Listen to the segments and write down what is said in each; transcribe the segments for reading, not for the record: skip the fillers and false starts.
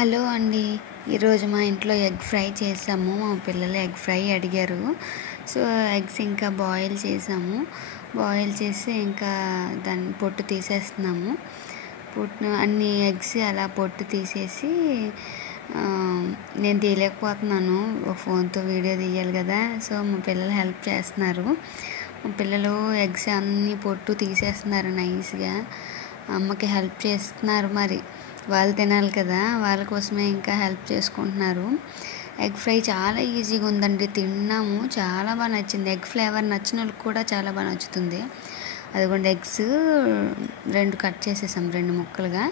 Hello అండి. ఈరోజు మా ఇంట్లో ఎగ్ ఫ్రై చేసాము. మా పిల్లలు ఎగ్ ఫ్రై అడిగారు. సో ఎగ్స్ ఇంకా బాయిల్ చేసాము. బాయిల్ చేసి ఇంకా దాన్ని పొట్టు తీసేస్తున్నాము. అన్ని ఎగ్స్ అలా పొట్టు తీసేసి నేను తీయలేకపోతున్నాను, ఫోన్తో వీడియో తీయాలి కదా. సో మా పిల్లలు హెల్ప్ చేస్తున్నారు. మా పిల్లలు ఎగ్స్ అన్నీ పొట్టు తీసేస్తున్నారు నైస్గా. అమ్మకి హెల్ప్ చేస్తున్నారు, మరి వాళ్ళు తినాలి కదా, వాళ్ళ కోసమే ఇంకా హెల్ప్ చేసుకుంటున్నారు. ఎగ్ ఫ్రై చాలా ఈజీగా ఉందండి, తిన్నాము, చాలా బాగా నచ్చింది. ఎగ్ ఫ్లేవర్ నచ్చిన వాళ్ళకి కూడా చాలా బాగా నచ్చుతుంది. అదిగోండి ఎగ్స్ 2 కట్ చేసేసాం, 2 ముక్కలుగా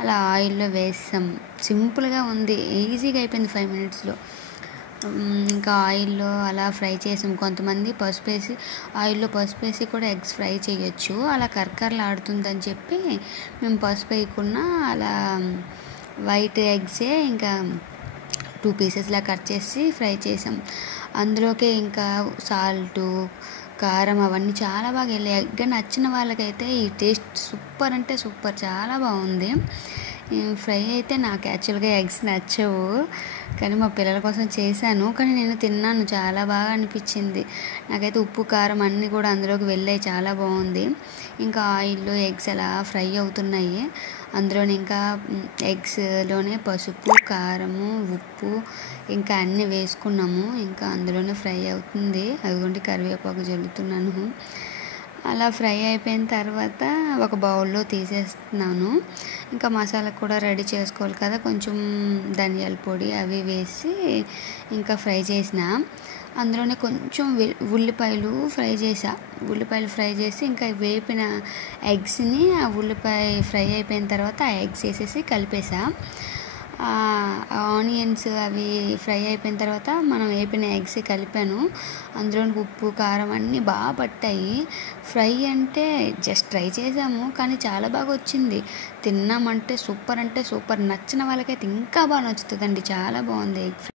అలా ఆయిల్లో వేసాం. సింపుల్గా ఉంది, ఈజీగా అయిపోయింది 5 మినిట్స్లో. ఇంకా ఆయిల్లో అలా ఫ్రై చేసాం. కొంతమంది ఆయిల్లో పసుపు వేసి కూడా ఎగ్స్ ఫ్రై చేయొచ్చు. అలా కరకరలాడుతుందని చెప్పి మేము పసుపు వేయకుండా అలా వైట్ ఎగ్సే ఇంకా 2 పీసెస్లా కట్ చేసి ఫ్రై చేసాం. అందులోకే ఇంకా సాల్టు, కారం అవన్నీ చాలా బాగా వెళ్ళాయి. ఎగ్ నచ్చిన వాళ్ళకైతే ఈ టేస్ట్ సూపర్ అంటే సూపర్, చాలా బాగుంది. ఫ్రై అయితే నాకు యాక్చువల్గా ఎగ్స్ నచ్చవు, కానీ మా పిల్లల కోసం చేశాను. కానీ నేను తిన్నాను, చాలా బాగా అనిపించింది నాకైతే. ఉప్పు కారం అన్నీ కూడా అందులోకి వెళ్ళాయి, చాలా బాగుంది. ఇంకా ఆయిల్లో ఎగ్స్ అలా ఫ్రై అవుతున్నాయి. అందులోనే ఇంకా ఎగ్స్లోనే పసుపు, కారము, ఉప్పు ఇంకా అన్నీ వేసుకున్నాము. ఇంకా అందులోనే ఫ్రై అవుతుంది. అదిగోండి కరివేపాకు జల్లుతున్నాను. అలా ఫ్రై అయిపోయిన తర్వాత ఒక బౌల్లో తీసేస్తున్నాను. ఇంకా మసాలా కూడా రెడీ చేసుకోవాలి కదా, కొంచెం ధనియాల పొడి అవి వేసి ఇంకా ఫ్రై చేసిన. అందులోనే కొంచెం ఉల్లిపాయలు ఫ్రై చేసి ఇంకా వేపిన ఎగ్స్ని ఆ ఉల్లిపాయ ఫ్రై అయిపోయిన తర్వాత ఆ ఎగ్స్ వేసేసి కలిపేసా. ఆనియన్స్ అవి ఫ్రై అయిపోయిన తర్వాత మనం వేపిన ఎగ్స్ కలిపాను. అందులో ఉప్పు కారం అన్నీ బాగా పట్టాయి. ఫ్రై అంటే జస్ట్ ట్రై చేసాము, కానీ చాలా బాగా వచ్చింది. తిన్నామంటే సూపర్ అంటే సూపర్. నచ్చిన వాళ్ళకైతే ఇంకా బాగా నచ్చుతుందండి, చాలా బాగుంది ఎగ్ ఫ్రై.